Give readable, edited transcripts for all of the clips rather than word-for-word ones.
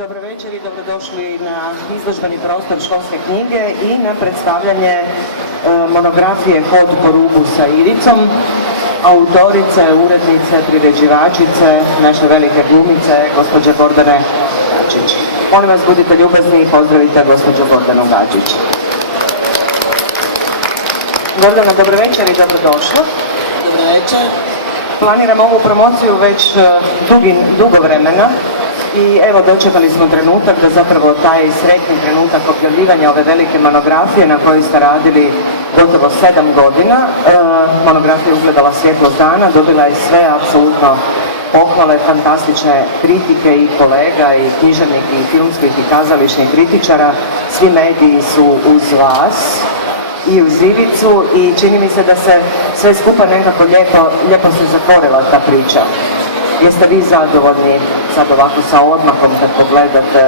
Dobro večer i dobrodošli na izložbeni prostor školske knjige i na predstavljanje monografije Hod po rubu sa Ivicom, autorice, urednice, priređivačice, naše velike glumice, gospođe Gordane Gačić. Molim vas, budite ljubazni i pozdravite gospođu Gordanu Gačić. Gordana, dobro večer i dobrodošla. Dobro večer. Planiram ovu promociju već dugo vremena i evo dočekali smo trenutak da zapravo taj sretni trenutak objavljivanja ove velike monografije na kojoj ste radili gotovo 7 godina. Monografija je ugledala svjetlost dana, dobila je sve apsolutno pohvale, fantastične kritike i kolega i književnih i filmskih i kazališnih kritičara. Svi mediji su uz vas i uz Ivicu i čini mi se da se sve skupa nekako lijepo se zatvorila ta priča. Jeste vi zadovoljni sad ovako sa odmakom kad pogledate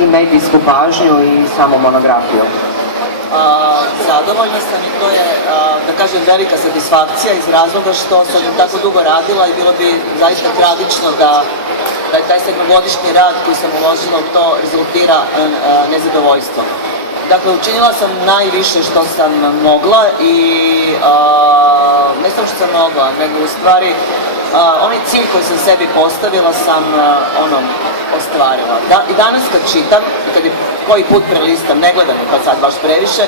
i medijsku pažnju i samu monografiju? Zadovoljna sam i to je, da kažem, velika satisfakcija iz razloga što sam tako dugo radila i bilo bi zaista tragično da je taj sedmogodišnji rad koji sam uložila u to rezultira nezadovoljstvom. Dakle, učinila sam najviše što sam mogla i ne samo što sam mogla, nego u stvari onaj cilj koji sam sebi postavila sam ostvarila. I danas kad čitam, kad je koji put prelistam, ne gledam je sad baš previše,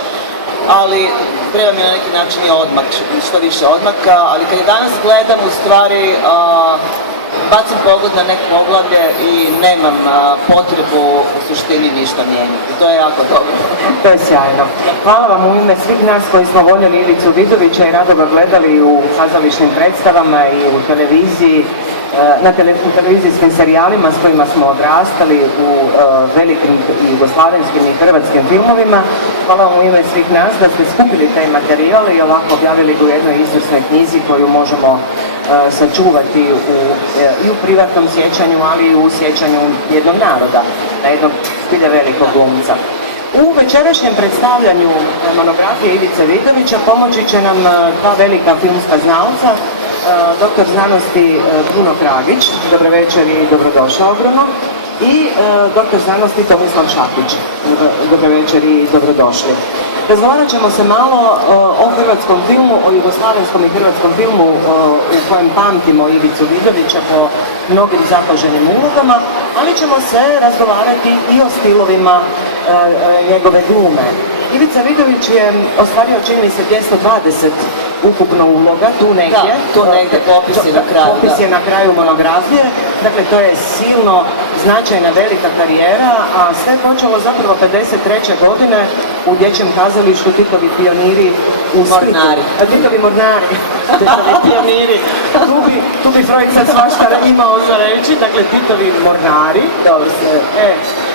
ali treba mi na neki način i odmak, što više odmaka, ali kad je danas gledam, u stvari bacim pogled na neko poglavlje i nemam potrebu u suštini ništa mijenjati. To je jako dobro. To je sjajno. Hvala vam u ime svih nas koji smo voljeli Ivicu Vidovića i rado ga gledali u kazališnim predstavama i u televiziji, u televizijskim serijalima s kojima smo odrastali, u velikim jugoslavenskim i hrvatskim filmovima. Hvala vam u ime svih nas da ste skupili taj materijal i ovako objavili ga u jednoj izvrsnoj knjizi koju možemo sačuvati i u privatnom sjećanju, ali i u sjećanju jednog naroda, na jednog zbilja velikog glumca. U večerašnjem predstavljanju monografije Ivice Vidovića pomoći će nam dva velika filmska znalca, doktor znanosti Bruno Kragić, dobro večer i dobrodošao Bruno, i doktor znanosti Tomislav Šapić, dobro večer i dobrodošli. Razgovarat ćemo se malo o hrvatskom filmu, o jugoslavenskom i hrvatskom filmu u kojem pamtimo Ivicu Vidovića po mnogim zapaženim ulogama, ali ćemo se razgovarati i o stilovima njegove glume. Ivica Vidović je ostvario, čini mi se, 220 ukupno uloga, tu negdje. Da, tu negdje, popis je na kraju. Popis je na kraju monografije, dakle to je silno značajna velika karijera, a sve je počelo zapravo 53. godine u dječjem kazalištu Titovi pioniri u Splitu. Mornari. Titovi mornari, Titovi pioniri. Tu bi Freud sad svašta imao za reći, dakle Titovi mornari. Dobro se.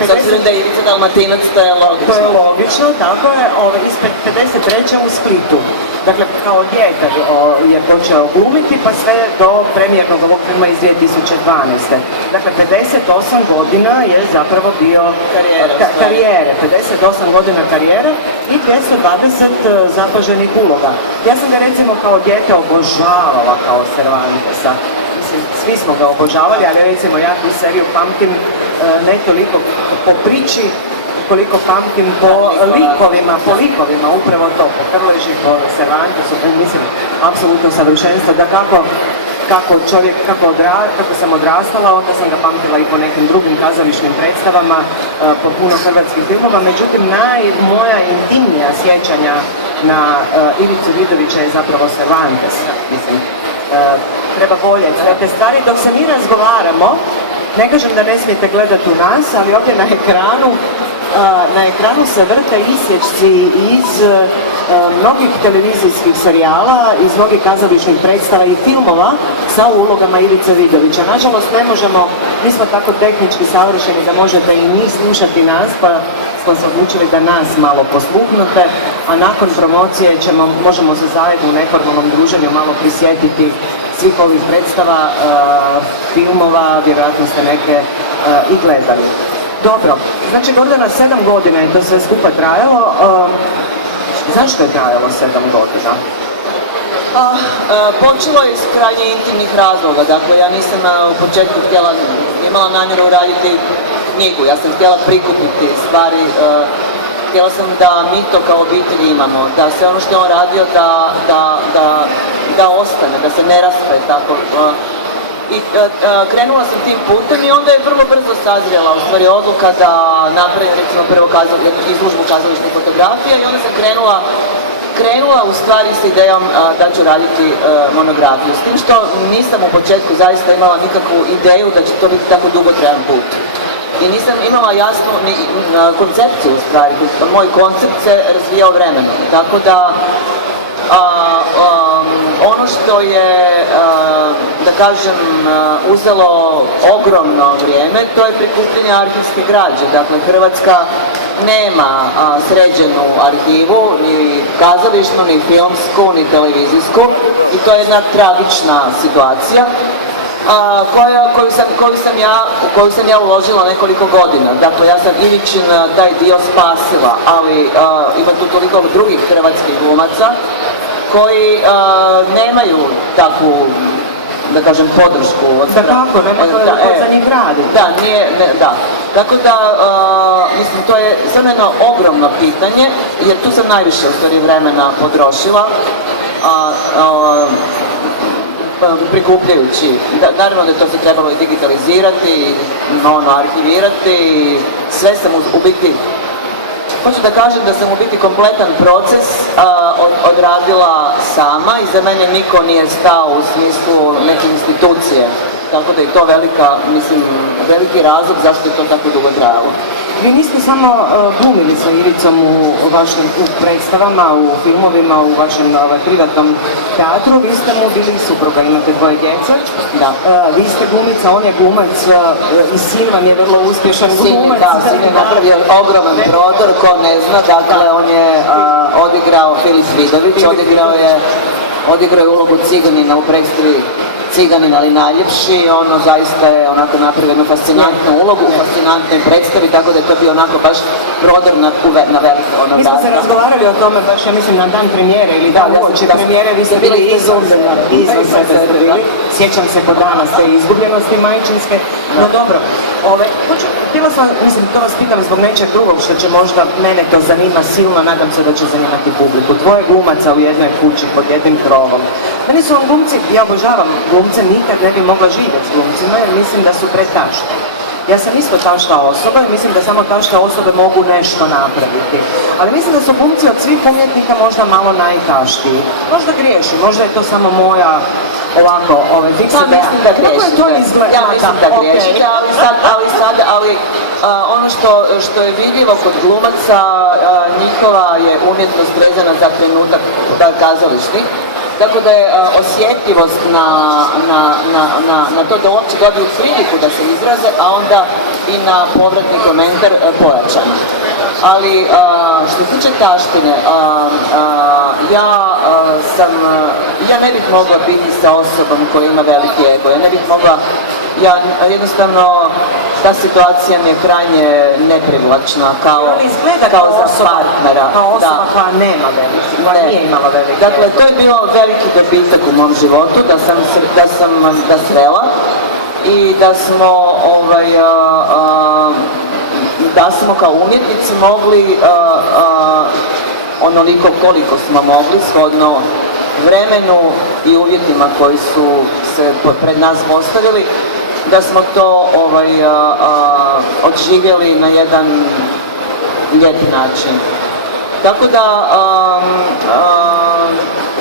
S obzirom da je Ivica Dalmatinac, to je logično. To je logično, tako je, ispred 53. u Splitu. Dakle, kao dijete je počeo glumiti, pa sve do premijernog ovog filma iz 2012. Dakle, 58 godina je zapravo bio karijere, 58 godina karijere i 220 zapaženih uloga. Ja sam ga recimo kao dijete obožavala kao Cervantesa. Mislim, svi smo ga obožavali, ali recimo ja tu seriju pamtim ne toliko po priči, koliko pamtim po likovima, upravo to, po Krleži, po Cervantesu, mislim, apsolutno savršenstvo, da kako sam odrastala, onda sam ga pamtila i po nekim drugim kazališnim predstavama, po puno hrvatskih filmova, međutim, moja intimnija sjećanja na Ivicu Vidovića je zapravo Cervantes, mislim, treba voljeti sve te stvari, dok se mi razgovaramo, ne kažem da ne smijete gledati u nas, ali ovdje na ekranu se vrte isječci iz mnogih televizijskih serijala, iz mnogih kazališnih predstava i filmova sa ulogama Ivice Vidovića. Nažalost, ne možemo, nismo tako tehnički savršeni da možete i njih slušati nas, pa smo se odlučili da nas malo posluhnete, a nakon promocije možemo se zajedno u neformalnom druženju malo prisjetiti svih ovih predstava, filmova, vjerojatno ste neke i gledali. Dobro, znači Gordana, 7 godina je to sve skupa trajalo. Zašto je trajalo 7 godina? Počelo je iz krajnje intimnih razloga, dakle ja nisam u početku imala namjeru uraditi knjigu, ja sam htjela prikupiti stvari, htjela sam da mi to kao obitelj imamo, da sve ono što je on radio da ostane, da se ne raspe tako. I krenula sam tim putem i onda je vrlo brzo sazrijela u stvari odluka da napravim recimo prvo izložbu kazališnih fotografija i onda sam krenula u stvari s idejom da ću raditi monografiju. S tim što nisam u početku zaista imala nikakvu ideju da će to biti tako dugotrajan put. I nisam imala jasnu ni koncepciju u stvari, moj koncept se razvijao vremenom. Tako da ono što je, da kažem, uzelo ogromno vrijeme, to je prikupljanje arhivske građe. Dakle, Hrvatska nema sređenu arhivu, ni kazališnu, ni filmsku, ni televizijsku i to je jedna tragična situacija koju sam ja uložila nekoliko godina. Dakle, ja sam Ivićin taj dio spasila, ali ima tu toliko drugih hrvatskih glumaca koji nemaju takvu, da kažem, podršku od strane. Da kako, nema to za njih radi. Da. Tako da, mislim, to je samo jedno ogromno pitanje, jer tu sam najviše u stvari vremena potrošila, prikupljajući. Naravno da je to se trebalo i digitalizirati, arhivirati, sve sam u biti, hoću da kažem da sam u biti kompletan proces odradila sama i za mene niko nije stao u smislu neke institucije. Tako da je to veliki razlog zašto je to tako dugo trajalo. Vi niste samo glumili sa Ivicom u predstavama, u filmovima, u vašem privatnom teatru, vi ste mu bili supruga, imate dvoje djece. Da. Vi ste glumica, on je glumac i sin vam je vrlo uspješan glumac. Sin je napravio ogroman prodor, ko ne zna, dakle on je odigrao Filip Vidović, odigrao je ulogu ciganina u predstavi Ciganin, ali najljepši, ono zaista je onako napravio jednu fascinantnu ulogu u fascinantnoj predstavi, tako da je to bio onako baš prodor na veliko ono. Mi smo se razgovarali o tome baš, ja mislim, na dan premijere ili dan uoči premijere, vi ste bili izvan sebe ste bili. Sjećam se kod danas te izgubljenosti majčinske, no dobro. Htjela sam, mislim, to vas pitam zbog nečeg drugog što će možda mene to zanima silno, nadam se da će zanimati publiku. Dvoje glumaca u jednoj kući pod jednim krovom. Meni su vam glumci, ja obožavam glumce, nikad ne bi mogla živjeti s glumcima jer mislim da su pretašti. Ja sam isto tašta osoba i mislim da samo tašta osobe mogu nešto napraviti. Ali mislim da su glumci od svih umjetnika možda malo najtaštiji. Možda griješim, možda je to samo moja ovako, mislim da griješite. Ja mislim da griješite, ali ono što je vidljivo kod glumaca, njihova je umjetnost vezana za trenutak kazališnih. Tako da je osjetljivost na to da uopće dobiju priliku da se izraze, a onda i na povratni komentar pojačana. Ali što se tiče taštine, ja ne bih mogla biti sa osobom koja ima veliki ego, ja ne bih mogla, jednostavno ta situacija mi je krajnje neprivlačna kao za partnera. Kao osoba koja nema veliki, koja nije imala veliki. Dakle, to je bio veliki dobitak u mom životu, da sam ga srela i da smo kao umjetnici mogli onoliko koliko smo mogli, shodno vremenu i uvjetima koji su se pred nas postavili, da smo to odživjeli na jedan lijep način. Tako da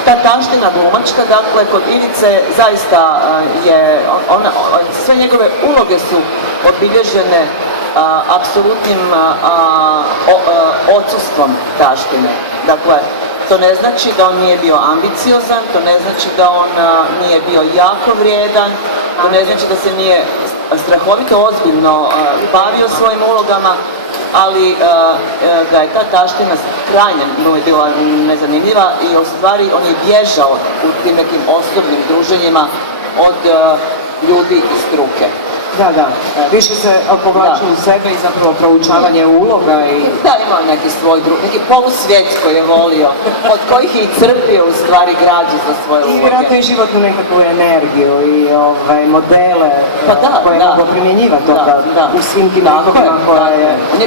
ta taština glumačka, dakle, kod Ivice zaista je, sve njegove uloge su obilježene apsolutnim odsustvom taštine. Dakle, to ne znači da on nije bio ambiciozan, to ne znači da on nije bio jako vrijedan, to ne znači da se nije strahovito ozbiljno bavio svojim ulogama, ali da je ta taština krajnje mu je bila nezanimljiva i u stvari on je bježao u tim nekim osobnim druženjima od ljudi iz struke. Da. Više se povlači u sebe i zapravo proučavanje uloga i... Da, imao neki svoj neki polusvijet koji je volio, od kojih je i crpio u stvari građu za svoje uloge. I vjerojatno i životnu nekakvu energiju i modele koje mogu primjenjivati u svim tim likovima koje je... On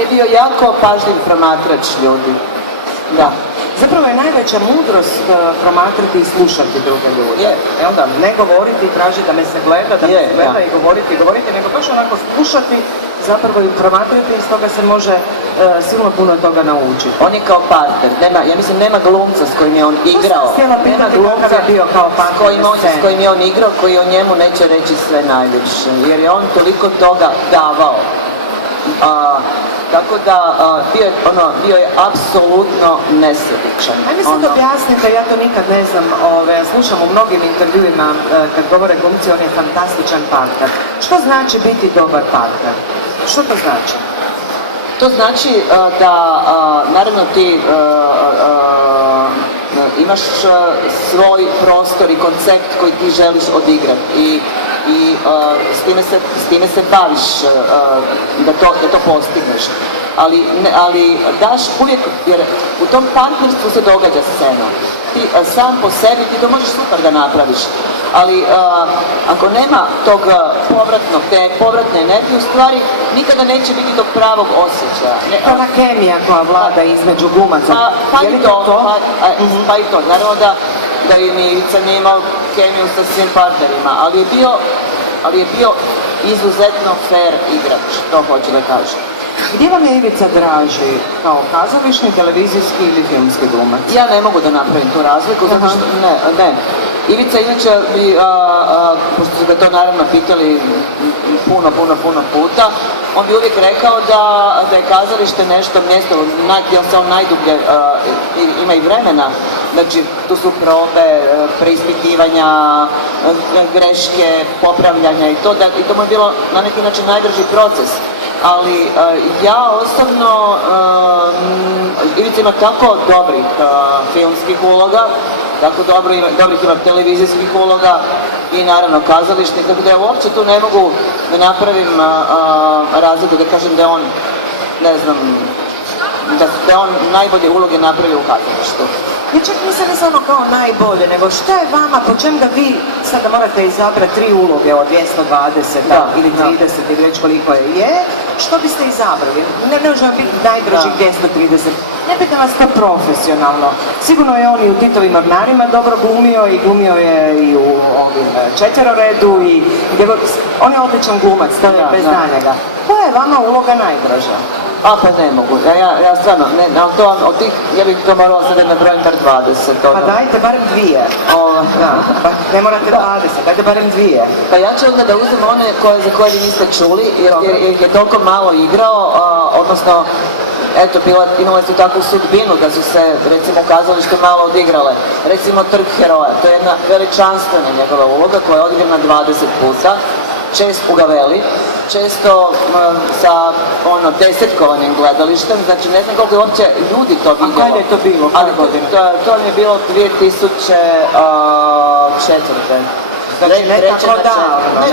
je bio jako pažljiv promatrač ljudi. Da. Zapravo je najveća mudrost promatrati i slušati druge ljude. Onda ne govoriti, tražiti da me se gleda, i govoriti, nego baš onako slušati, zapravo i promatrati i iz toga se može silno puno toga naučiti. On je kao partner, ja mislim nema glumca s kojim je on igrao. To sam htjela pitati kakav je bio kao partner na sceni. S kojim je on igrao, koji o njemu neće reći sve najljepše, jer je on toliko toga davao. Tako da bio je apsolutno nesebičan. Ajme sad objasnite, ja to nikad ne znam, slušam u mnogim intervjuima kad govore glumci, on je fantastičan partner. Što znači biti dobar partner? Što to znači? To znači da naravno ti imaš svoj prostor i koncept koji ti želiš odigrati i s time se baviš da to postigneš. Ali daš uvijek, jer u tom partnerstvu se događa scena. Ti sam po sebi ti to možeš super da napraviš, ali ako nema tog povratne energije, u stvari nikada neće biti tog pravog osjećaja. Ona kemija koja vlada između glumaca. Pa i to. Naravno da i Ivica nije imao kemiju sa svim partnerima, ali je bio izuzetno fair igrač, to hoću da kažem. Gdje vam je Ivica draži, kao kazališni, televizijski ili filmski glumac? Ja ne mogu da napravim tu razliku, zato što ne. Ivica inače bi, pošto su ga to naravno pitali puno puta, on bi uvijek rekao da je kazalište nešto mjesto gdje se on najdublje ima i vremena. Znači, tu su probe, preispitivanja, greške, popravljanja i to mu je bilo na neki način najbrži proces. Ali ja osobno, Ivica ima tako dobrih filmskih uloga, tako dobrih ima televizijskih uloga i naravno kazališnih, tako da ja uopće tu ne mogu da napravim razliku, da kažem da je on, ne znam, da je on najbolje uloge napravio u kazalištu. Ja čak nisam ne samo kao najbolje, nego šta je vama, po čem da vi sada morate izabrati 3 uloge od 220 ili 30 ili već koliko je, što biste izabrali? Ne može vam biti najdražih 230. Ne pitam vas to profesionalno. Sigurno je on i u Titovim ornarima dobro glumio i glumio je i u ovim Četveroredu i on je odličan glumac, to je bez daljnjega. Koja je vama uloga najdraža? Pa ne mogu, ja stvarno, od tih, ja bih to morala sada na brojim bar 20. Pa dajte barem 2. Pa ne morate 20, dajte barem 2. Pa ja ću onda da uzem one za koje vi niste čuli, jer je toliko malo igrao, odnosno, eto, imale su takvu sudbinu da su se, recimo, kazalište malo odigrale. Recimo, Trg heroja, to je jedna veličanstvena njegova uloga koja je odigrana 20 puta, često u Gaveli, često sa desetkovanim gledalištem, znači ne znam koliko je uopće ljudi to vidjelo. A kada je to bilo? Ali to mi je bilo 2004. Znači ne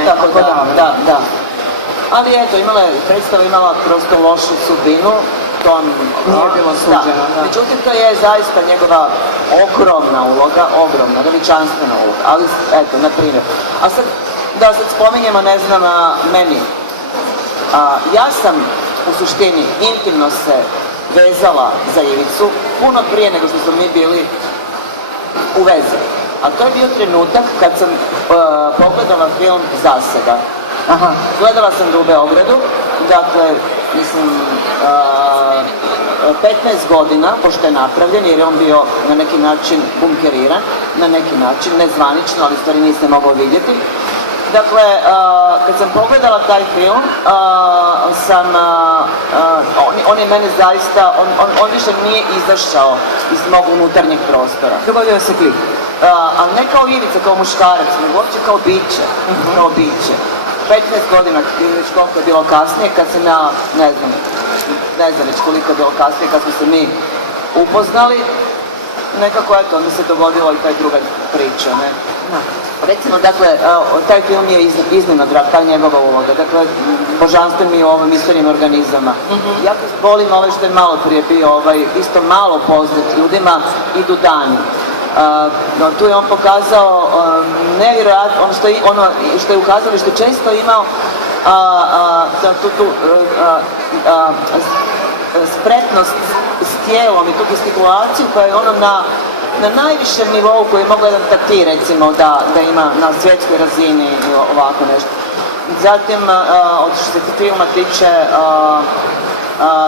tako davno. Da. Ali eto, predstava imala prosto lošu sudbinu, to nije bilo suđeno. Međutim, to je zaista njegova ogromna uloga, veličanstvena uloga, ali eto, na primjer. A sad, da sad spominjemo, ne znam, meni. Ja sam u suštini intimno se vezala za Ivicu puno prije nego što smo mi bili u vezi. A to je bio trenutak kad sam pogledala film Zaseda. Gledala sam ga u Beogradu, dakle, mislim, 15 godina, pošto je napravljen, jer je on bio na neki način bunkeriran, na neki način, nezvanično, ali stvari niste mogao vidjeti. Dakle, kad sam pogledala taj film, on je mene zaista, on više nije izašao iz mog unutarnjeg prostora. Dogodio se klik. Ali ne kao Ivica, kao muškarac, nego uopće kao biće. Kao biće. 15 godina, već koliko je bilo kasnije, kad sam ja, ne znam već koliko je bilo kasnije, kad smo se mi upoznali, nekako eto, onda se dogodila i taj druga priča, ne. Recimo, dakle, taj film je iznimno drag, ta njegova uloga, dakle, božanstven mi je u ovim istorijnim organizama. Ja volim ovaj što je malo prije bio, isto malo poznat ljudima, Idu dani. Tu je on pokazao nevjerojatno, ono što je u kazalištu često imao, spretnost s tijelom i tu gestikulaciju koja je ono na najvišem nivou koji je mogao jedan Tati recimo da ima na svjetskoj razini i ovako nešto. Zatim, od što se filma tiče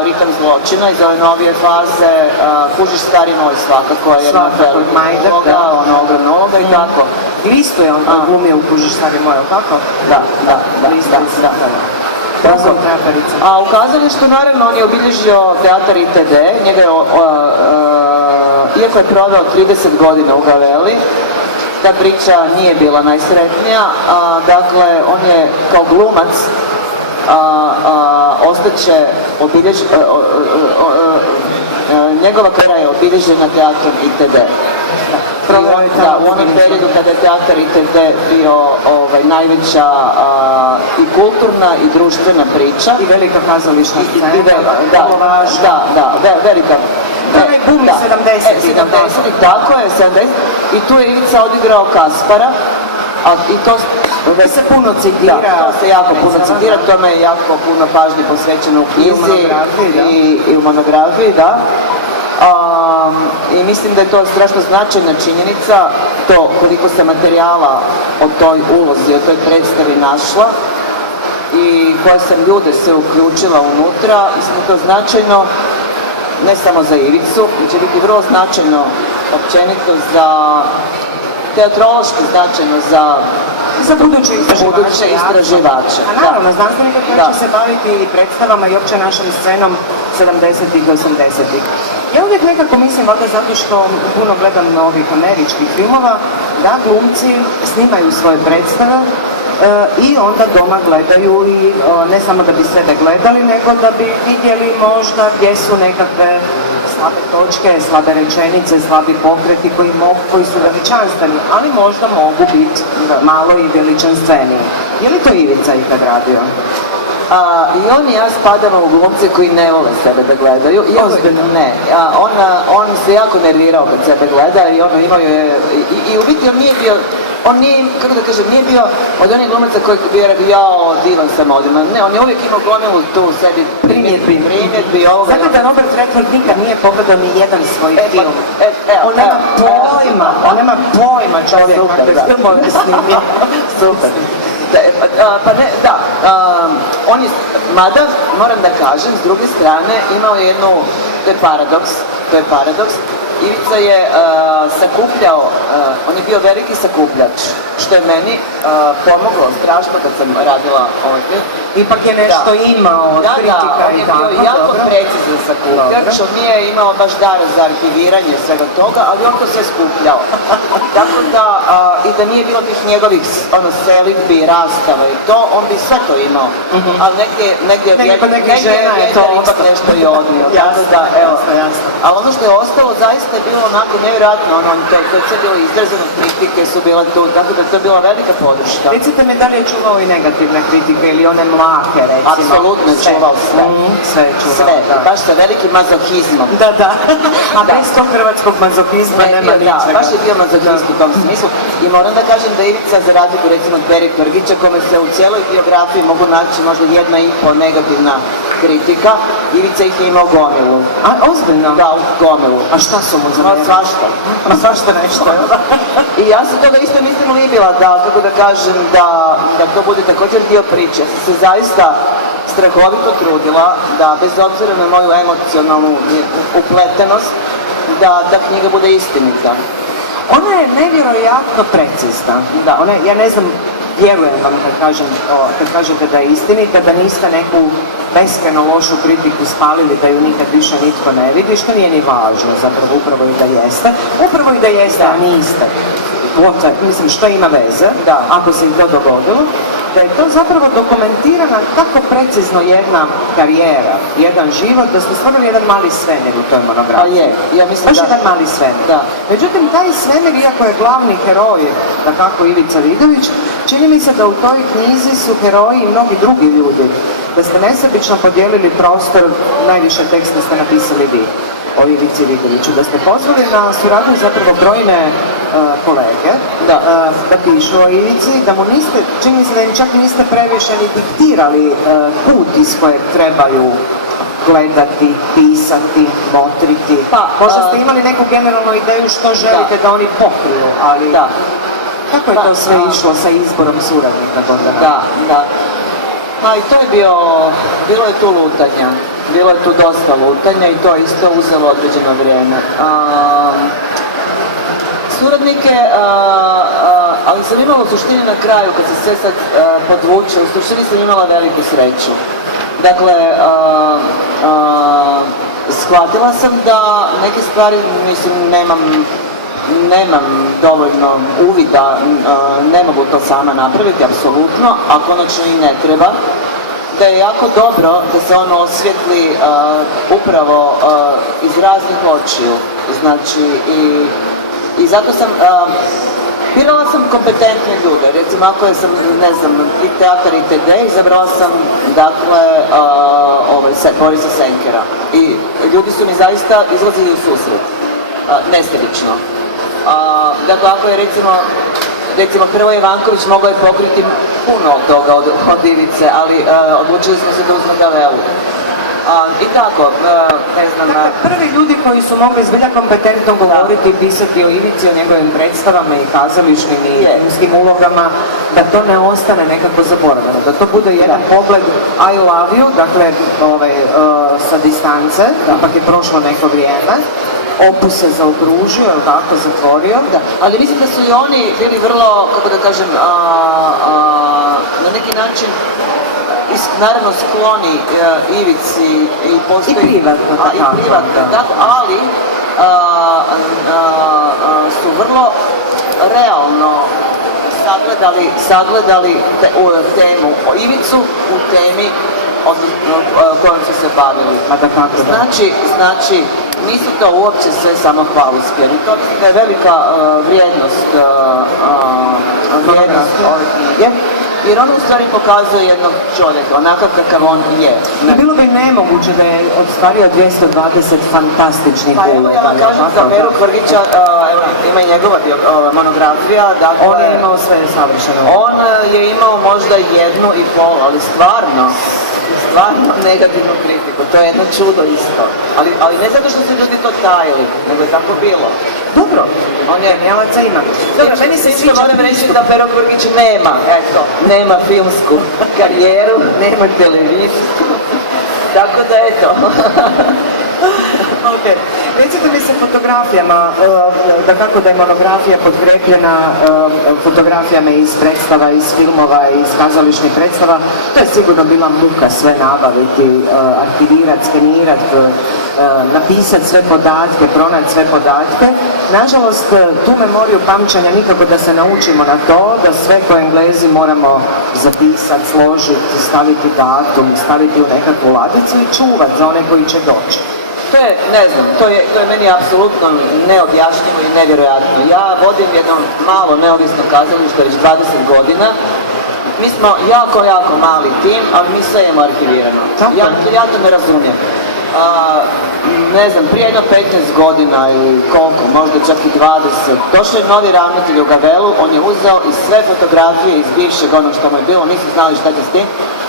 Ritam zločina iz ove novije faze, Kužiš stari moj svakako je jedna velika uloga, ona ogromna uloga i tako. Glistu je on glumio u Kužiš stari moj, tako? Da. A u kazalištu naravno on je obilježio teatar ITD, njega je, iako je proveo 30 godina u Gaveli, ta priča nije bila najsretnija, dakle on je kao glumac ostaće njegova karijera je obilježena teatrom ITD. U onom periodu kada je teatar ITD bio najveća i kulturna i društvena priča. I velika kazališna scena. Velika. Onaj bum 70-ih. 70-ih, tako je, 70-ih. I tu je Ivica odigrao Kaspara. I to se puno citira. To se jako puno citira, tome je jako puno pažnje posvećeno u knjizi i u monografiji, da. I mislim da je to strašno značajna činjenica, to koliko se materijala o toj ulozi, o toj predstavi našla i koje sam ljude se uključila unutra. Mislim da je to značajno ne samo za Ivicu, će biti vrlo značajno općenito za teatrološki značajno za buduće istraživače. A naravno, znanstvenika koji će se baviti i predstavama i opće našom scenom 70-ih i 80-ih. Ja uvijek nekako mislim, valjda zato što puno gledam ovih američkih filmova, da glumci snimaju svoje predstave i onda doma gledaju i ne samo da bi sebe gledali, nego da bi vidjeli možda gdje su nekakve slabe točke, slabe rečenice, slabi pokreti koji su veličanstveni, ali možda mogu biti malo i veličanstveniji. Je li to Ivica ikad radio? I on i ja spadamo u glumce koji ne vole sebe da gledaju. Ozbiljno? Ne. On se jako nervirao kad sebe gleda i ono imao je... I u biti on nije bio... On nije, kako da kažem, nije bio od onih glumaca koji bi rekao, jao, divan sam ovdje. Ne, on je uvijek imao gomilu tu u sebi primjedbi ovoga. Zato da Robert Redford nikad nije pogledao ni jedan svoj film. On nema pojma čovjek kakve filmove snimio. Super. On je, mada, moram da kažem, s druge strane, imao je jednu, to je paradoks, Ivica je sakupljao, on je bio veliki sakupljač, što je meni pomoglo strašno kad sam radila ovaj film. Ipak je nešto imao od kritika i tako. On je bio jako precizan sakupljač, on nije imao baš dar za arhiviranje svega toga, ali on to sve skupljao. Tako da, i da nije bilo tih njegovih selidbi, rastava i to, on bi sve to imao. Ali negdje je to ipak nešto i odnio. Ali ono što je ostalo zaista je bilo onako nevjerojatno, to je sve bilo izrazeno, kritike su bile tu, tako da je to bila velika podrška. Recite mi, da li je čuvao i negativne kritike ili one mlake, recimo? Apsolutno je čuvao sve. Sve je čuvao, da. Baš sa velikim mazohizmom. Da. A bez tog hrvatskog mazohizma nema ničega. Baš je bio mazohist u tom smislu. I moram da kažem da Ivica, za razliku recimo od Pere Krgića, kome se u cijeloj biografiji mogu naći možda 1,5 negativna kritika, Ivica ih je imao gomilu. A, ozbiljno? Da, gomilu. A šta su mu zamjerili? Svašta nešto. I ja se toga isto nisam libila da, kako da kažem, da to bude također dio priče. Se zaista strahovito trudila da, bez obzira na moju emocionalnu upletenost, da knjiga bude istinita. Ona je nevjerojatno precizna. Ja ne znam, vjerujem vam kad kažete da je istinita, da niste neku beskrajno lošu kritiku spalili da ju nikad više nitko ne vidi, što nije ni važno, zapravo upravo i da jeste. Upravo i da jeste, a niste. Mislim, što ima veze, ako se i to dogodilo. da je to zapravo dokumentirana tako precizno jedna karijera, jedan život, da ste stvarno jedan mali svemir u toj monografiji. Pa je, ja mislim baš da... jedan mali svemir. Da. Međutim, taj svemir, iako je glavni heroj, da kako Ivica Vidović, čini mi se da u toj knjizi su heroji i mnogi drugi ljudi. Da ste nesebično podijelili prostor, najviše teksta ste napisali vi o Ivici Vidoviću, da ste pozvali na suradnju zapravo brojne kolege da pišu o Ivici, da mu niste, čini mi se da im čak niste previše ni diktirali put iz kojeg trebaju gledati, pisati, motriti. Možda ste imali neku generalnu ideju što želite da oni pokriju, ali kako je to sve išlo sa izborom suradnika Gordana? Da. Pa i to je bilo je tu lutanja. Bilo je tu dosta lutanja i to isto uzelo određeno vrijeme. Suradnike, ali sam imala u suštini na kraju, kad se sve sad podvuče, u suštini sam imala veliku sreću. Dakle, shvatila sam da neke stvari, mislim, nemam dovoljno uvida, ne mogu to sama napraviti, apsolutno, a konačno i ne treba. Da je jako dobro da se ono osvijetli upravo iz raznih očiju, znači i zato sam, birala sam kompetentne ljude, recimo ako je sam, ne znam, i teatar i TD, izabrala sam, dakle, Borisa Senkera i ljudi su mi zaista izlazili u susret, nesebično. Dakle, ako je recimo Hrvoje Ivanković mogao je pokriti puno toga od Ivice, ali odlučili smo se da uzme Gavelu. I tako, ne znam... Dakle, prvi ljudi koji su mogli zbilja kompetentno govoriti i pisati o Ivici, o njegovim predstavama i kazališnim i filmskim ulogama, da to ne ostane nekako zaboravljeno, da to bude jedan pogled I love you, dakle, sa distance, ipak je prošlo neko vrijeme, Opus se zaokružio, je li tako, zatvorio? Da, ali mislim da su i oni bili vrlo, kako da kažem, na neki način naravno skloni Ivici i postoji... I privatno, tako, ali su vrlo realno sagledali temu o Ivicu u temi kojom su se bavili. Znači, nisu to uopće sve samo hvalospjevi. To je velika vrijednost ove knjige, jer on u stvari pokazuje jednog čovjeka, onakav kakav on je. I bilo bi nemoguće da je odstvario 220 fantastičnih uloga. Pa evo ja vam kažem za Peru Kvrgića, ima i njegova monografija. On je imao sve savršeno. On je imao možda 1,5, ali stvarno negativnu kritiku, to je jedno čudo isto. Ali ne zato što su ljudi to tajili, nego je tako bilo. Dobro, on je njelaca ima. Dobro, meni se sviđa... Moram reći da Pero Kvrgić nema filmsku karijeru, nema televizijsku, tako da eto. Ok, recite mi se fotografijama, da kako da je monografija podkrepljena fotografijama iz predstava, iz filmova, iz kazališnih predstava, to je sigurno bila muka sve nabaviti, arhivirati, skenirati, napisati sve podatke, pronaći sve podatke. Nažalost, tu memoriju pamćenja nikako da se naučimo na to, da sve ko Englezi moramo zapisati, složiti, staviti datum, staviti u nekakvu ladicu i čuvati za one koji će doći. To je, ne znam, to je meni apsolutno neobjašnjivo i nevjerojatno. Ja vodim jedno malo neovisno kazalište već 20 godina. Mi smo jako mali tim, ali mi sve imamo arhivirano. Ja to ne razumijem. Ne znam, prije jedno 15 godina ili koliko, možda čak i 20, došao je novi ravnatelj u Gavelu, on je uzeo i sve fotografije iz bivšeg onog što mu je bilo, nisu znali šta će s tim,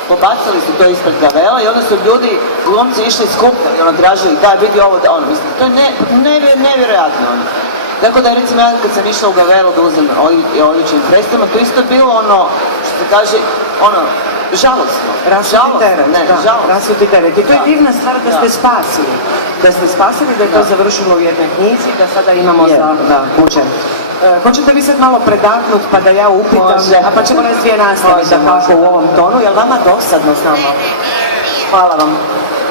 pobacali su to ispred Gavela i onda su ljudi, glumci, išli skupljali, tražili, daj vidi ovo, mislim, to je nevjerojatno. Tako da recimo ja kad sam išla u Gavelu da uzem odličnim predstavama, to isto bilo što se kaže, žalostno. Rasvuti teret. I to je divna stvar da ste spasili. Da ste spasili, da je to završilo u jednoj knjizi, da sada imamo za kuće. Hoćete vi sad malo predahnut pa da ja upitam, pa ćemo nas dvije nastaviti kako u ovom tonu, je li vama dosadno s nama? Hvala vam.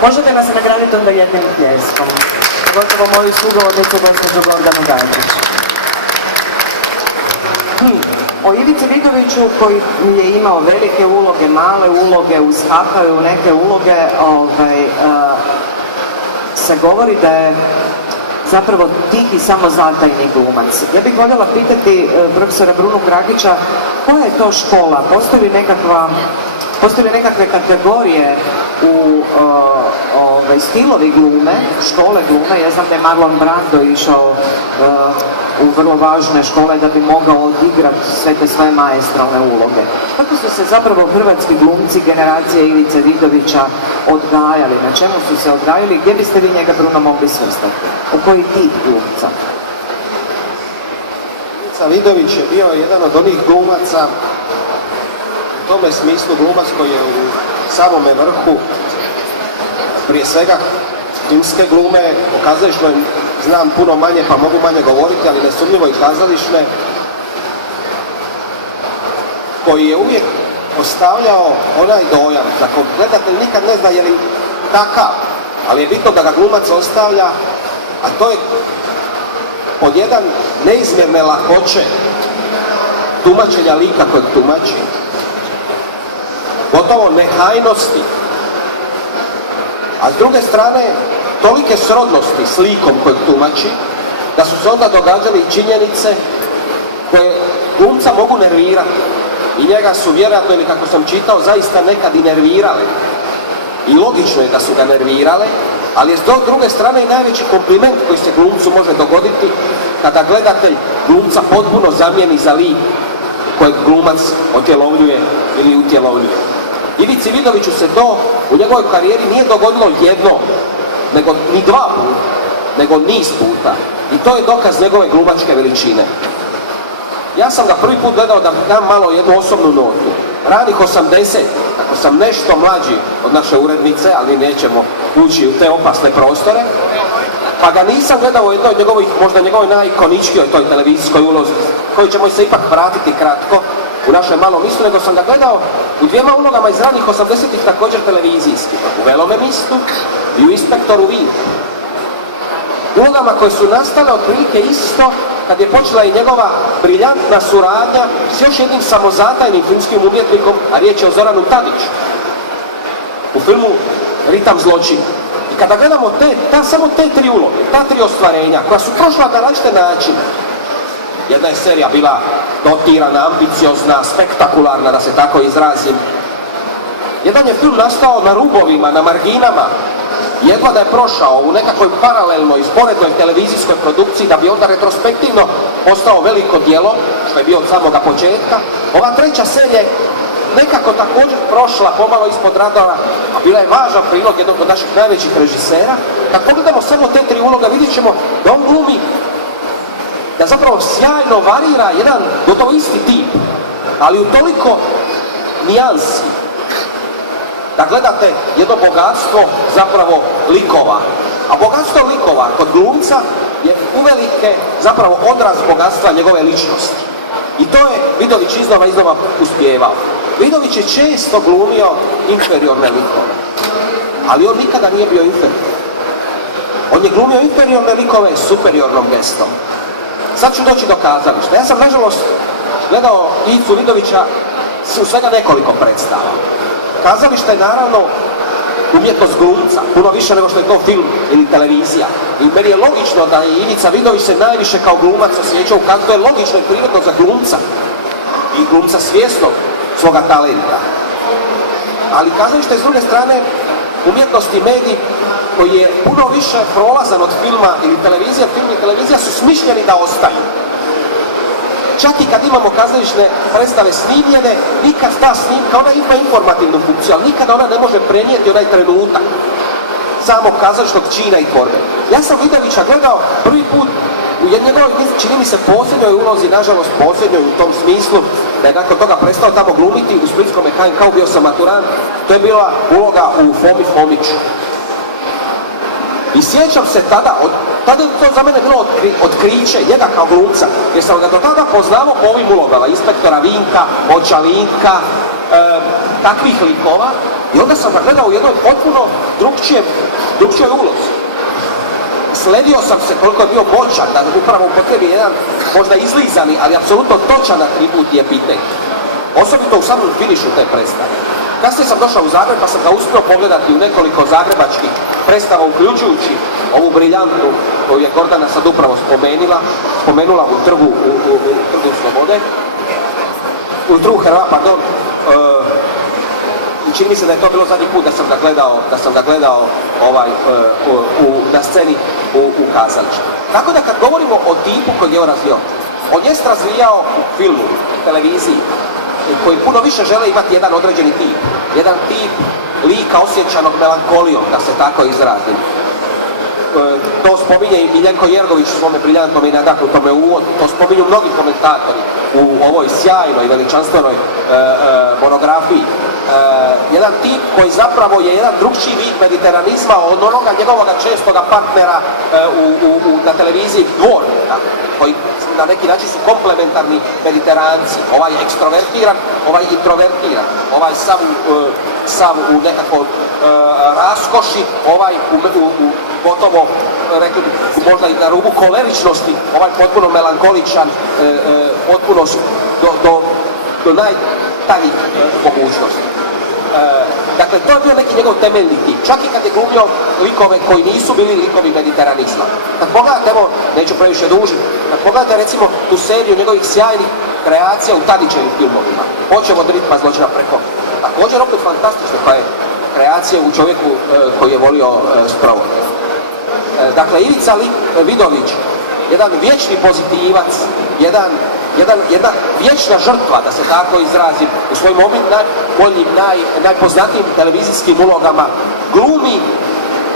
Možete nas nagraditi onda jednim pljeskom. Gotovo moju sugovornicu gospođu Gordanu Gajdić. O Ivici Vidoviću koji je imao velike uloge, male uloge, uskakaju u neke uloge, se govori da je zapravo tihi samozatajni glumac. Ja bih voljela pitati profesora Brunu Krakića koja je to škola, postoji li nekakve kategorije u stilovi glume, škole glume. Ja znam da je Marlon Brando išao u vrlo važne škole da bi mogao odigrati sve te svoje maestralne uloge. Kako su se zapravo hrvatski glumci generacije Ivice Vidovića odgajali, na čemu su se odgajali, gdje biste vi njega, Bruno, mogli svrstati? U koji tip glumca? Ivica Vidović je bio jedan od onih glumaca, u tome smislu glumac koji je u samome vrhu, prije svega filmske glume, o kazališnoj znam puno manje pa mogu manje govoriti, ali nesumnjivo i kazališne, koji je uvijek ostavljao onaj dojam da gledatelj nikad ne zna je li takav, ali je bitno da ga glumac ostavlja, a to je od jedan neizmjerne lakoće tumačenja lika kojeg tumači, gotovo nehajnosti, a s druge strane tolike srodnosti s likom kojeg tumači, da su se onda događali činjenice koje glumca mogu nervirati. I njega su vjerojatno, ili kako sam čitao, zaista nekad i nervirale. I logično je da su ga nervirale, ali je s druge strane i najveći kompliment koji se glumcu može dogoditi kada gledatelj glumca potpuno zamijeni za lik kojeg glumac otjelovljuje ili utjelovljuje. Ivici Vidoviću se to u njegovoj karijeri nije dogodilo jedno, nego ni dva puta, nego niz puta. I to je dokaz njegove glumačke veličine. Ja sam ga prvi put gledao, da dam malo jednu osobnu notu, ranih 80, ako sam nešto mlađi od naše urednice, ali nećemo ući u te opasne prostore, pa ga nisam gledao u jednoj njegovoj, možda njegovoj najikoničkijoj toj televizijskoj ulozi, koju ćemo se ipak vratiti kratko u našem malom mistu, nego sam ga gledao u dvijema ulogama iz ranih 80-ih također televizijskih, u Velome mistu i u Inspektoru Vi. Ulogama koje su nastale otprilike isto kad je počela i njegova briljantna suradnja s još jednim samozatajnim filmskim umjetnikom, a riječ je o Zoranu Tadiću, u filmu Ritam zločina. I kada gledamo samo te tri uloge, ta tri ostvarenja, koja su prošla na različite načine, jedna je serija bila dotirana, ambiciozna, spektakularna, da se tako izrazim. Jedan je film nastao na rubovima, na marginama, jedva da je prošao u nekakvoj paralelnoj, sporednoj televizijskoj produkciji, da bi onda retrospektivno postao veliko djelo, što je bio od samoga početka. Ova treća serija je nekako također prošla pomalo ispod radara, a bila je važan prilog jednog od naših najvećih režisera. Kad pogledamo samo te tri uloga, vidjet ćemo da on glumi, da zapravo sjajno varira jedan gotovo isti tip, ali u toliko nijansi, da gledate jedno bogatstvo zapravo likova. A bogatstvo likova kod glumca je uvelike zapravo odraz bogatstva njegove ličnosti. I to je Vidović iznova uspijevao. Vidović je često glumio inferiorne likove, ali on nikada nije bio inferior. On je glumio inferiorne likove superiornom gestom. Sad ću doći do kazališta. Ja sam nažalost gledao Ivicu Vidovića u svega nekoliko predstava. Kazalište je naravno umjetnost glumca, puno više nego što je to film ili televizija. I meni je logično da je Ivica Vidović se najviše kao glumac osjećao, kako to je logično i prirodno za glumca. I glumca svjesnog svoga talenta. Ali kazalište je s druge strane umjetnost i medij koji je puno više prolazan od filma ili televizija. Film i televizija su smišljeni da ostaju. Čak i kad imamo kazališne predstave snimljene, nikad ta snimka, ona ima informativnu funkciju, ali nikada ona ne može prenijeti onaj trenutak samog kazališnog čina i tvorbe. Ja sam Vidovića gledao prvi put u njegovoj, čini mi se, posljednjoj ulozi, nažalost posljednjoj u tom smislu, da je nakon toga prestao tamo glumiti u Splitskom HNK, bio sam maturant, to je bila uloga u Fomi Fomiću. I sjećam se tada je to za mene bilo otkriće njega kao glumca, jer sam ga do tada poznavao po ovim ulogama, Inspektora Vinka, Oča Vinka, takvih likova, i onda sam ga gledao u jednoj potpuno drugčijoj ulozi. sledio sam se koliko je bio moćan, da upravo upotrebi jedan možda izlizani, ali apsolutno točan atribut je epitet. Osobito u samom finišu te predstave. Kasnije sam došao u Zagreb pa sam ga uspio pogledati u nekoliko zagrebačkih predstava, uključujući ovu briljantnu koju je Gordana sad upravo spomenula u trgu Slobode, u trgu Hrva, pardon. Čini mi se da je to bilo zadnji put da sam ga gledao na sceni u kazalištu. Tako da kad govorimo o tipu koji je on razvio, on jest razvijao u filmu, televiziji, koji puno više žele imati jedan određeni tip. Jedan tip lika osjećanog melankolijom, da se tako izrazim. To spominje i Miljenko Jergović u svome briljantnom i nadahnutome uvodu. To spominju mnogi komentatori u ovoj sjajnoj, veličanstvenoj monografiji. Jedan tip koji zapravo je jedan drugčiji vid mediteranizma od onoga njegovoga čestoga partnera na televiziji Dvornika, koji na neki način su komplementarni mediteranci. Ovaj je ekstrovertiran, ovaj introvertiran, ovaj sav u nekako raskoši, ovaj gotovo, rekli bi, možda i na rubu koleričnosti, ovaj potpuno melankoličan, potpuno do najtanjih mogućnosti. Dakle, to je bio neki njegov temeljni tip. Čak i kad je glumio likove koji nisu bili likovi mediteranizma. Kad pogledate, evo, neću previše dužiti, kad pogledate recimo tu seriju njegovih sjajnih kreacija u Tadićevim filmovima, počeo od Ritma zločina preko, također opet fantastične koja je kreacija u čovjeku koji je volio sprovod. Dakle, Ivica Vidović, jedan vječni pozitivac, jedna vječna žrtva, da se tako izrazim, u svojim boljim, najpoznatijim televizijskim ulogama, glumi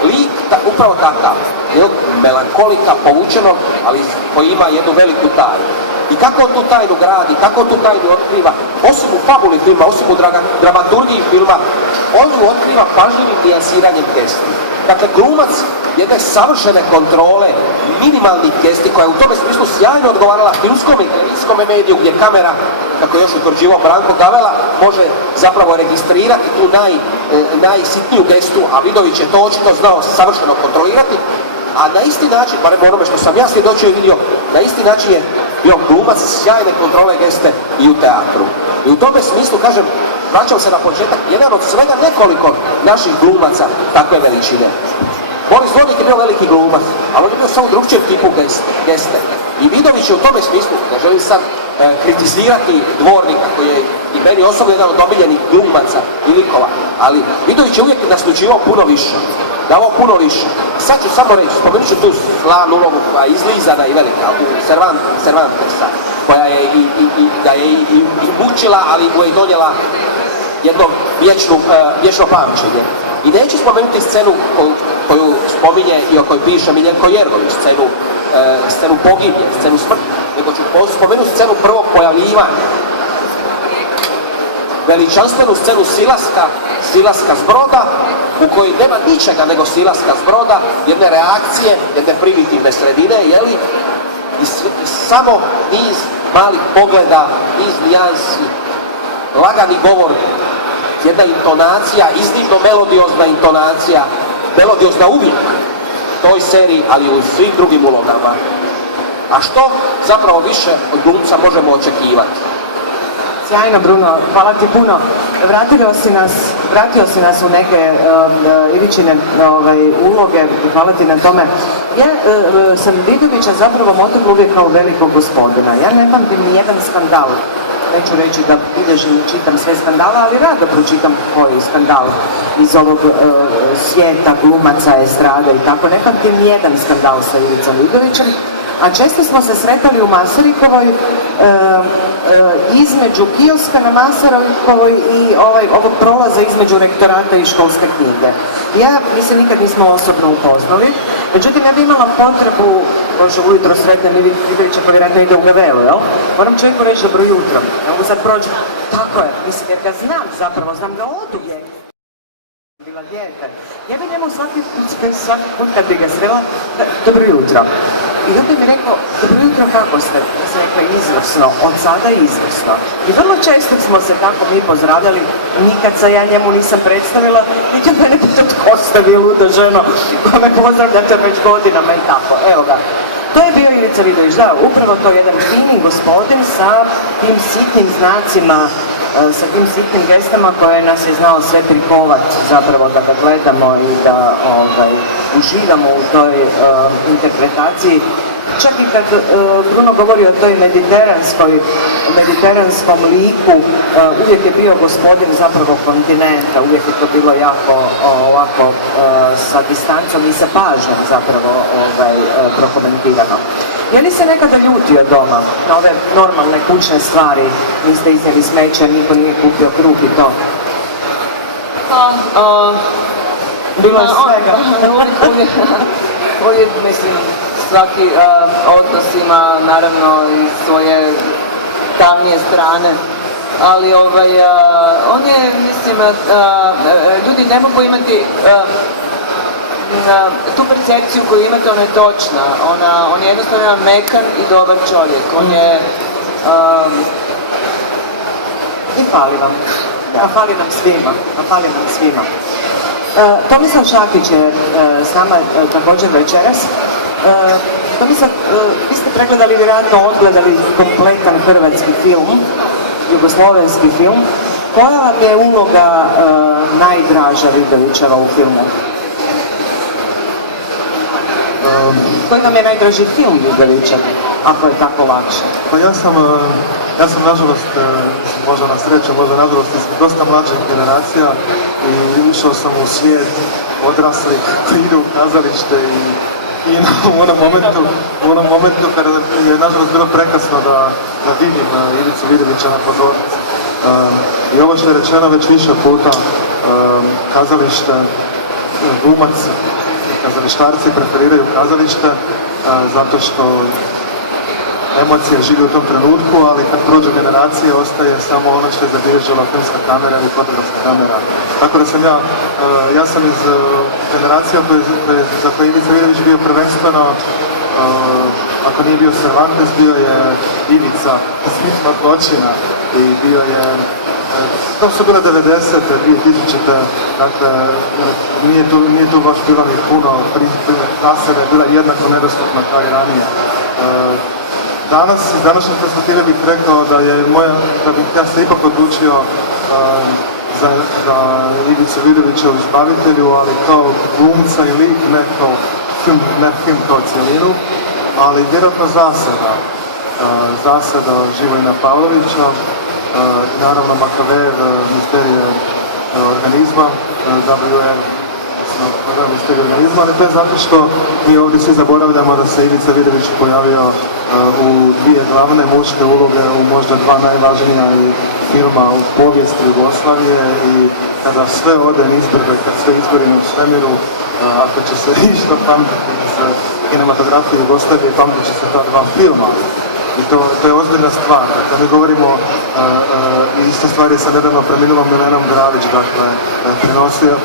lik upravo takav, jednog melankolika, povučenog, ali koji ima jednu veliku tajnu. I kako on tu tajnu gradi, kako on tu tajnu otkriva, osim u fabuli filma, osim u dramaturgiji filma, on ju otkriva pažljivim nijansiranjem gesti. Dakle, glumac jedne savršene kontrole minimalnih gesti koja je u tome smislu sjajno odgovarala filmskom i televizijskom mediju gdje kamera, kako je još utvrđivao Branko Gavela, može zapravo registrirati tu najsitniju gestu, a Vidović je to očito znao savršeno kontrolirati, a na isti način, barem onome što sam ja svjedočio i vidio, na isti način je bio glumac sjajne kontrole geste i u teatru. I u tome smislu, kažem, vraćam se na početak, jedan od svega nekoliko naših glumaca takve veličine. Boris Dvornik je bio veliki glumac, ali on je bio samo u drugčijem tipu geste. I Vidović je u tome smislu, ne želim sad kritizirati Dvornika, koji je i meni osobno jedan od omiljenih glumaca i likova, ali Vidović je uvijek naslučivao puno više, davao puno više. Sad ću samo reći, spomenut ću tu slavnu ulogu koja je izlizana i velika, u Cervantesa, koja je da je i mučila, ali mu je i donijela jedno vječno pamćenje. I neću spomenuti scenu koju spominje i o kojoj piše Miljenko Jergović, scenu pogibnje, scenu smrti, nego ću spomenuti scenu prvog pojavljivanja. Veličanstvenu scenu silaska s broda, u kojoj nema ničega nego silaska s broda, jedne reakcije, jedne primitivne sredine, jeli? I samo niz malih pogleda, niz nijansi, lagani govor, jedna intonacija, iznimno melodiozna intonacija, melodiozna uvijek u toj seriji, ali i u svim drugim ulogama. A što zapravo više od glumca možemo očekivati? Sjajno, Bruno, hvala ti puno. Vratio si nas u neke Ivićine uloge, hvala ti na tome. Ja sam Vidovića zapravo motiv uvijek kao velikog gospodina. Ja ne pamtim ni jedan skandal. Neću reći da bilježim, čitam sve skandale, ali rado pročitam koji skandal iz ovog svijeta, glumaca, estrade i tako. Ne pamtim ni jedan skandal sa Ivicom Vidovićem. A često smo se sretali u Masarikovoj između kioska na Masarikovoj i ovog prolaza između rektorata i školske knjige. Mi se nikad nismo osobno upoznali, međutim ja bi imala potrebu, možda ujutro sretnem Vidovića pa vjerojatno ide u Gavelu, jel? Moram čovjeku reći dobro jutro, ne mogu sad proći, tako je, mislim jer ga znam zapravo, znam ga oduvijek. Bila dijete. Ja bi njemu svaki put kad bi ga srela, dobro jutro. I onda mi rekao, dobro jutro, kako ste? Ja sam rekla, izvrsno, od sada izvrsno. I vrlo često smo se tako mi pozdravljali, nikad se ja njemu nisam predstavila, niti on mene pita tko ste vi, luda ženo, koja me pozdravljate već godinama i tako. Evo ga. To je bio Ivica Vidović, da, upravo to jedan fini gospodin sa tim sitnim znacima, sa tim sitnim gestama koje nas je znao sve trikovat zapravo da ga gledamo i da uživamo u toj interpretaciji. Čak i kad Bruno govori o toj mediteranskom liku, uvijek je bio gospodin zapravo kontinenta, uvijek je to bilo jako ovako sa distancom i sa pažnjom zapravo prokomentirano. Je li se nekada ljutio doma na ove normalne kućne stvari, niste iznijeli smeće, niko nije kupio kruh i to? Bilo je svega. Uvijek, mislim, svaki odnos ima naravno i svoje tamnije strane, ali on je, mislim, ljudi ne mogu imati tu percepciju koju imate, ona je točna, on je jednostavno jedan mekan i dobar čovjek, on je... I fali vam, fali nam svima. Tomislav Šakić je s nama također večeras. Tomislav, vi ste pregledali, vjerojatno odgledali kompletan hrvatski film, jugoslovenski film. Koja vam je uloga najdraža Vidovićeva u filmu? Koji vam je najdraži film Vidovića, ako je tako lakše? Pa ja sam nažalost, možda na sreću, možda nažalost iz dosta mlađih generacija i ušao sam u svijet odraslih koji idu u kazalište i u onom momentu kada je nažalost bilo prekasno da vidim Ivicu Vidovića na pozornici. I ovo što je rečeno već više puta, kazalište, glumac i kazalištarci preferiraju kazalište zato što emocija živi u tom trenutku, ali kad prođe generacije ostaje samo ono što je zabilježila filmska kamera ili fotografska kamera. Tako da sam ja sam iz generacija za koje Ivica Vidović bio prvenstveno, ako nije bio Cervantes, bio je Ivica Smitma zločina i bio je, to su bile 90-te, 2000-te, dakle nije tu baš bilo ni puno za sebe, bila jednako nedostupna kao i ranije. Danas, iz današnje perspektive bih rekao da bih ja se ipak odlučio za Ivicu Vidovića u Izbavitelju, ali kao glumca i lik, ne film kao cijelinu, ali vjerojatno zasada Živojina Pavlovića i naravno Makavejev Misterije organizma, WR Misterije organizma, ali to je zato što mi ovdje svi zaboravljamo da se Ivica Vidović pojavio u dvije glavne muške uloge u možda dva najvažnija filma u povijesti Jugoslavije i kada sve ode nizbrdo, kad sve izgori u svemiru, ako će se išta pamtiti iz kinematografije Jugoslavije, pamtit će se ta dva filma. I to je ozbiljna stvar. Dakle, mi govorimo, ista stvar je sa nedavno preminulom Milenom Dravić, dakle,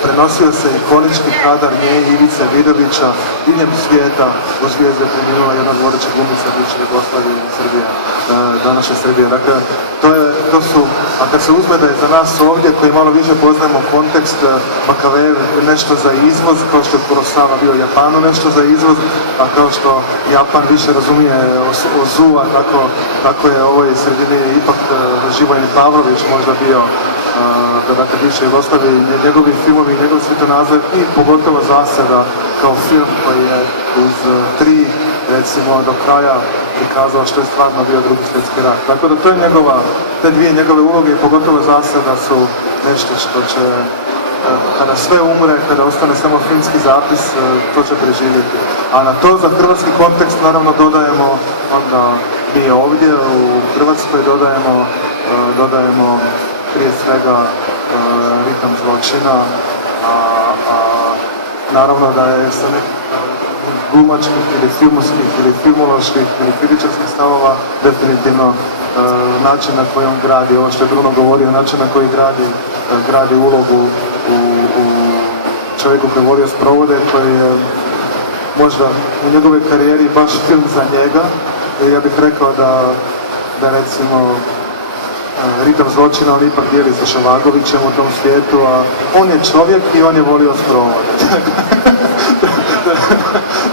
prenosio se ikonički kadar nje Ivice Vidovića diljem svijeta, u zvijezde preminula jedna od vodećih glumica bivše Jugoslavije i Srbije, današnje Srbije. Dakle, to su, a kad se uzme da je za nas ovdje, koji malo više poznajemo kontekst, Makavejev nešto za izvoz, kao što je Kurosawa bio Japanu nešto za izvoz, a kao što Japan više razumije Ozua, tako je ovoj sredini ipak Živojin Pavlović možda bio, dakle bivše Jugoslavije, njegovi filmovi, njegov svjetonazor i pogotovo Zasada kao film koji je uz 3 recimo do kraja prikazao što je stvarno bio Drugi svjetski rat. Tako da to je te dvije njegove uloge i pogotovo Zasada su nešto što će, kada sve umre, kada ostane samo filmski zapis, to će preživjeti. A na to za hrvatski kontekst naravno dodajemo, onda mi ovdje u Hrvatskoj dodajemo prije svega ritam zločina, a naravno da je sa nekih glumačkih ili filmovskih ili filmoloških ili kritičarskih stavova definitivno način na koji on gradi, ovo što je Bruno govorio, način na koji gradi ulogu u čovjeku koji je volio sprovode, koji je možda u njegovoj karijeri baš film za njega. I ja bih rekao da recimo Ritam zločina on ipak dijeli sa Ševagovićem u tom svijetu, a on je čovjek i on je volio sprovode.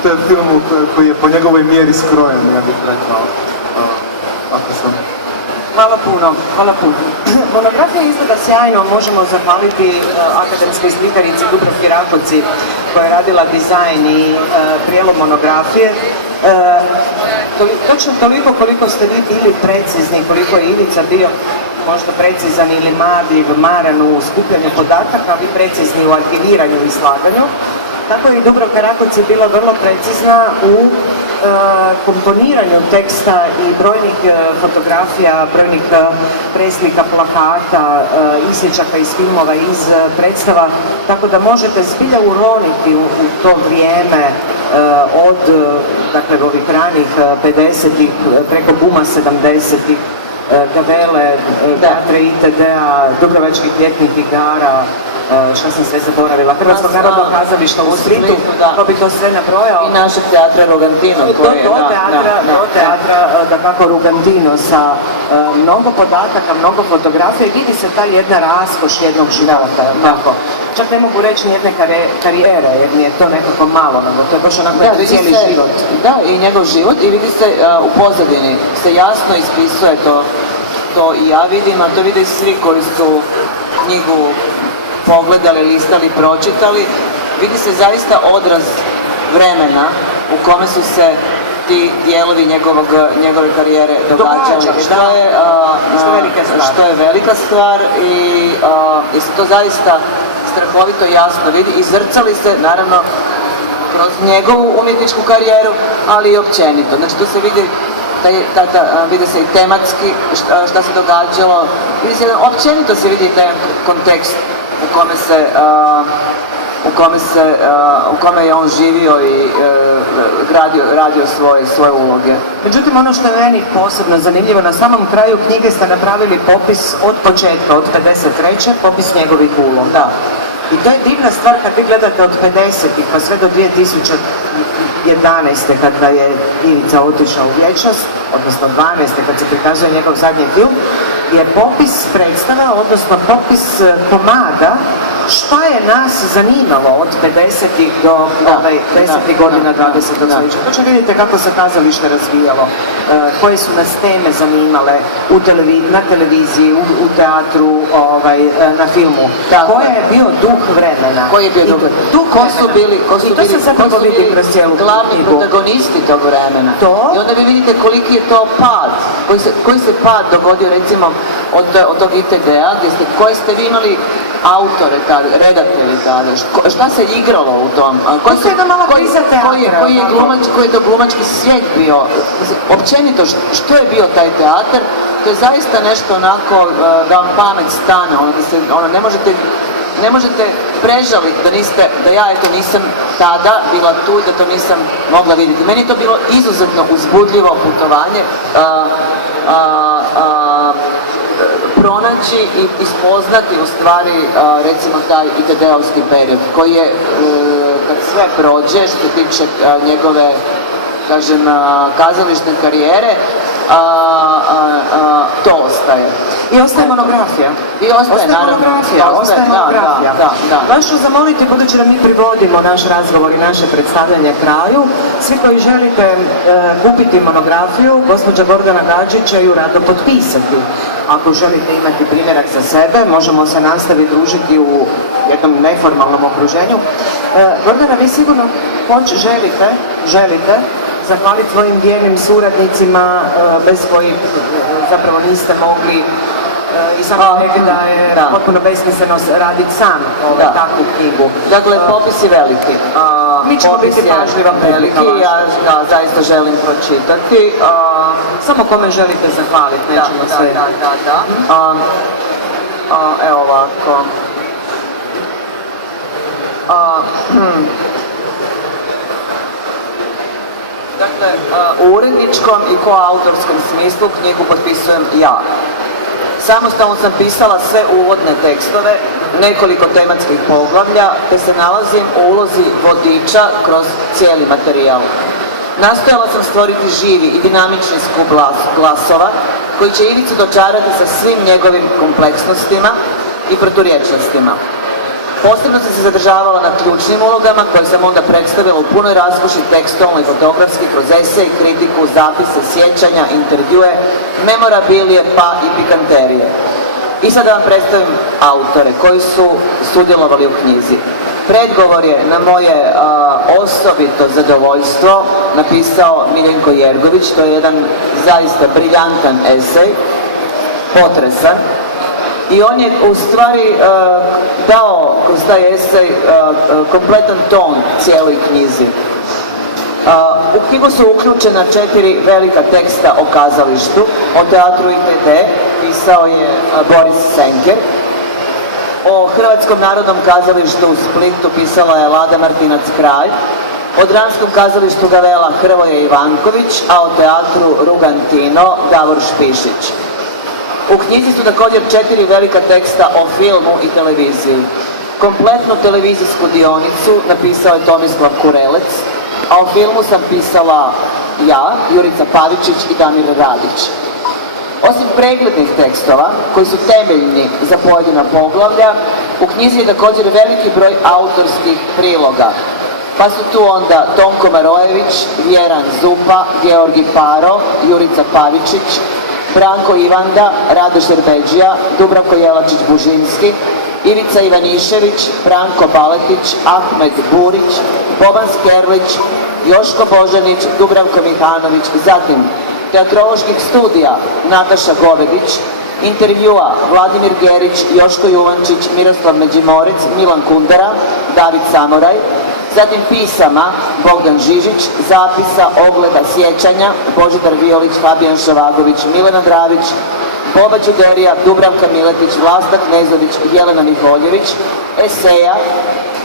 To je film koji je po njegovoj mjeri skrojen, ja bih rekao. Ako sam... Hvala puno, hvala puno. Monografija izgleda sjajno, možemo zahvaliti akademskoj slikarici Dubravki Rakoci koja je radila dizajn i prijelom monografije. Točno toliko koliko ste vi bili precizni, koliko je Ivica bio možda precizan ili maran u skupljanju podataka, a vi precizni u arhiviranju i slaganju. Tako je i Dubravka Rakoc je bila vrlo precizna u komponiranju teksta i brojnih fotografija, brojnih preslika, plakata, isječaka iz filmova, iz predstava, tako da možete zbilja uroniti u to vrijeme od dakle, ovih ranih 50-ih, preko buma 70-ih, Gavele, Teatre ITD-a, Dubrovačkih ljetnih igara, šta sam sve zaboravila, Hrvatskog narodnog kazališta u Splitu, ko bi to sve nabrojao. I našeg teatra Rugantino. Do teatra, da kako Rugantino, sa mnogo podataka, mnogo fotografija i vidi se ta jedna raskoš jednog života, tako. Čak ne mogu reći nijedne karijere, jer mi je to nekako malo, nego to je baš onako cijeli život. Da, i njegov život, i vidi se u pozadini, se jasno ispisuje to i ja vidim, a to vide i svi koji su knjigu pogledali, listali, pročitali, vidi se zaista odraz vremena u kome su se ti dijelovi njegove karijere događali. Što je velika stvar i se to zaista strahovito jasno vidi i zrcali se, naravno, kroz njegovu umjetničku karijeru, ali i općenito. Znači tu se vidi vidi se i tematski šta se događalo, općenito se vidi taj kontekst u kome je on živio i radio svoje uloge. Međutim, ono što je meni posebno zanimljivo, na samom kraju knjige ste napravili popis od početka, od 53. popis njegovih uloga. I to je divna stvar kad vi gledate od 50-ih pa sve do 2011. kada je Ivica otišao u vječnost, odnosno 12. kad se prikazuje njegov zadnji film, je popis predstava, odnosno popis komada šta je nas zanimalo od 50-ih do 10. godina 20. stoljeća. Točno vidite kako se kazalište razvijalo, koje su nas teme zanimale na televiziji, u teatru, na filmu. Koji je bio duh vremena. Koji je bio duh vremena. Ko su bili glavni protagonisti tog vremena. I onda vi vidite koliki je to pad, koji se pad dogodio recimo od tog ITD-a, koje ste vi imali autore tada, redatelji tada, šta se igralo u tom, koji je to glumački svijet bio, općenito što je bio taj teatar, to je zaista nešto onako da vam pamet stane, ne možete prežaliti da ja nisam tada bila tu i da to nisam mogla vidjeti. Meni je to bilo izuzetno uzbudljivo putovanje, pronaći i spoznati u stvari recimo taj ITD-ovski period koji je kad sve prođe što se tiče njegove, kažem, kazališne karijere, to ostaje. I ostaje monografija. Ostaje monografija. Vas ću zamoliti, budući da mi privodimo naš razgovor i naše predstavljanje kraju, svi koji želite kupiti monografiju, gospođa Gordana Gađić će ju rado potpisati. Ako želite imati primjerak za sebe, možemo se nastaviti družiti u jednom neformalnom okruženju. Gordana, vi sigurno želite zahvaliti svojim vjernim suradnicima bez kojih zapravo niste mogli i samo rekli da je potpuno besmisleno raditi sam takvu knjigu. Dakle, popis je veliki. Mi ćemo biti pažljiva veliki, ja ga zaista želim pročitati. Samo kome želite zahvaliti, nećemo sve. Evo ovako. Dakle, u uredničkom i koautorskom smislu knjigu potpisujem ja. Samostalno sam pisala sve uvodne tekstove, nekoliko tematskih poglavlja, te se nalazim u ulozi vodiča kroz cijeli materijal. Nastojala sam stvoriti živi i dinamični skup glasova koji će Ivicu dočarati sa svim njegovim kompleksnostima i proturječnostima. Posebno sam se zadržavala na ključnim ulogama koje sam onda predstavila u punoj raskoši tekstualno i fotografski kroz esej, kritiku, zapise, sjećanja, intervjue, memorabilije pa i pikanterije. I sad da vam predstavim autore koji su sudjelovali u knjizi. Predgovor je na moje osobito zadovoljstvo napisao Miljenko Jergović, to je jedan zaista briljantan esej, potresan. I on je u stvari dao kroz taj esej kompletan ton cijeloj knjizi. U knjigu su uključena 4 velika teksta o kazalištu, o teatru itd. Pisao je Boris Senker. O Hrvatskom narodnom kazalištu u Splitu pisala je Lada Martinac-Kralj. O dramskom kazalištu Gavela Hrvoje Ivanković, a o teatru Rugantino Davor Špišić. U knjizi su također 4 velika teksta o filmu i televiziji. Kompletnu televizijsku dionicu napisao je Tomislav Kurelec, a o filmu sam pisala ja, Jurica Pavičić i Damir Radić. Osim preglednih tekstova, koji su temeljni za pojedina poglavlja, u knjizi je također veliki broj autorskih priloga. Pa su tu onda Tonko Marojević, Vjeran Zupa, Georgi Paro, Jurica Pavičić, Branko Ivanda, Rado Šerbeđija, Dubravko Jelačić-Bužinski, Ivica Ivanišević, Branko Baletić, Ahmed Burić, Boban Skerlić, Joško Božanić, Dubravko Mihanović, zatim teatroloških studija Nataša Govedić, intervjua Vladimir Gerić, Joško Juvančić, Miroslav Međimorec, Milan Kundera, David Samoraj, zatim pisama Bogdan Žižić, zapisa, ogleda, sjećanja Božidar Violić, Fabijan Šovagović, Milena Dravić, Boba Đuderija, Dubravka Miletić, Vlasta Knezović, Jelena Miholjević, eseja,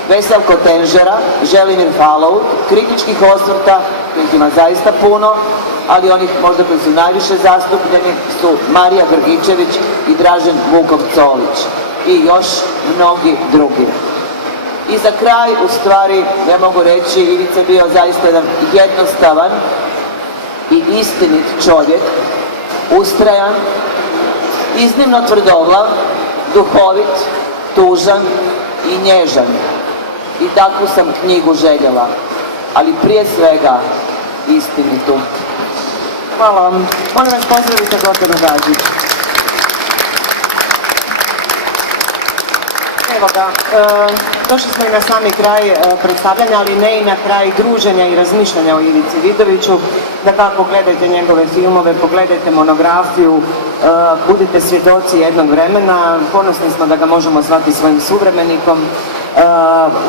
Veselko Tenžera, Želimir Falaut, kritičkih osvrta, kojih ima zaista puno, ali onih možda koji su najviše zastupljeni su Marija Grgičević i Dražen Vukov-Colić i još mnogi drugi. I za kraj, u stvari, ja mogu reći, Ivica je bio zaista jedan jednostavan i istinit čovjek, ustrajan, iznimno tvrdoglav, duhovit, tužan i nježan. I takvu sam knjigu željela, ali prije svega istinitu. Hvala vam. Molim vas, pozdravite Gordanu Gađić. Evo ga, došli smo i na sami kraj predstavljanja, ali ne i na kraj druženja i razmišljanja o Ivici Vidoviću. Dakako, gledajte njegove filmove, pogledajte monografiju, budite svjedoci jednog vremena. Ponosni smo da ga možemo zvati svojim suvremenikom.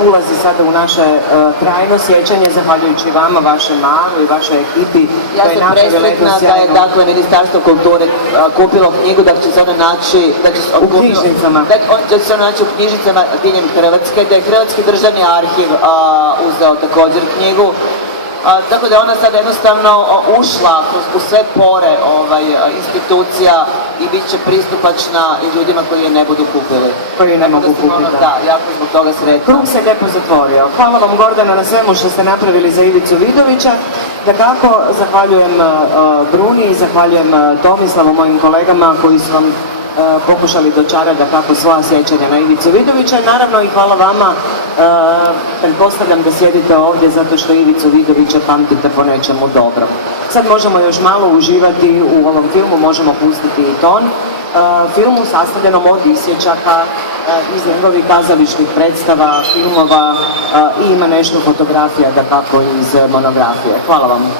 Ulazi sada u naše trajno sjećanje, zahvaljujući vama, vašem malu i vašoj ekipi. Ja sam presretna da je dakle Ministarstvo kulture kupilo knjigu, da će se ona naći u knjižnicama. Da će se ona naći u knjižnicama diljem Hrvatske, da je Hrvatski državni arhiv uzeo također knjigu. Tako da je ona sada jednostavno ušla u sve pore institucija i bit će pristupačna i ljudima koji je ne budu kupili. Koji ne mogu kupiti. Da, jako zbog toga sretna. Krug se lijepo zatvorio. Hvala vam, Gordana, na svemu što ste napravili za Ivicu Vidovića. Dakako, zahvaljujem Bruni i zahvaljujem Tomislavu, mojim kolegama koji su vam pokušali dočarati dakako svoja sjećanja na Ivicu Vidovića i naravno i hvala vama, pretpostavljam da sjedite ovdje zato što Ivicu Vidovića pamtite po nečemu dobro. Sad možemo još malo uživati u ovom filmu, možemo pustiti i ton. Filmu sastavljenom od isječaka iz njegovih kazališnih predstava, filmova i ima nešto fotografija dakako iz monografije. Hvala vam.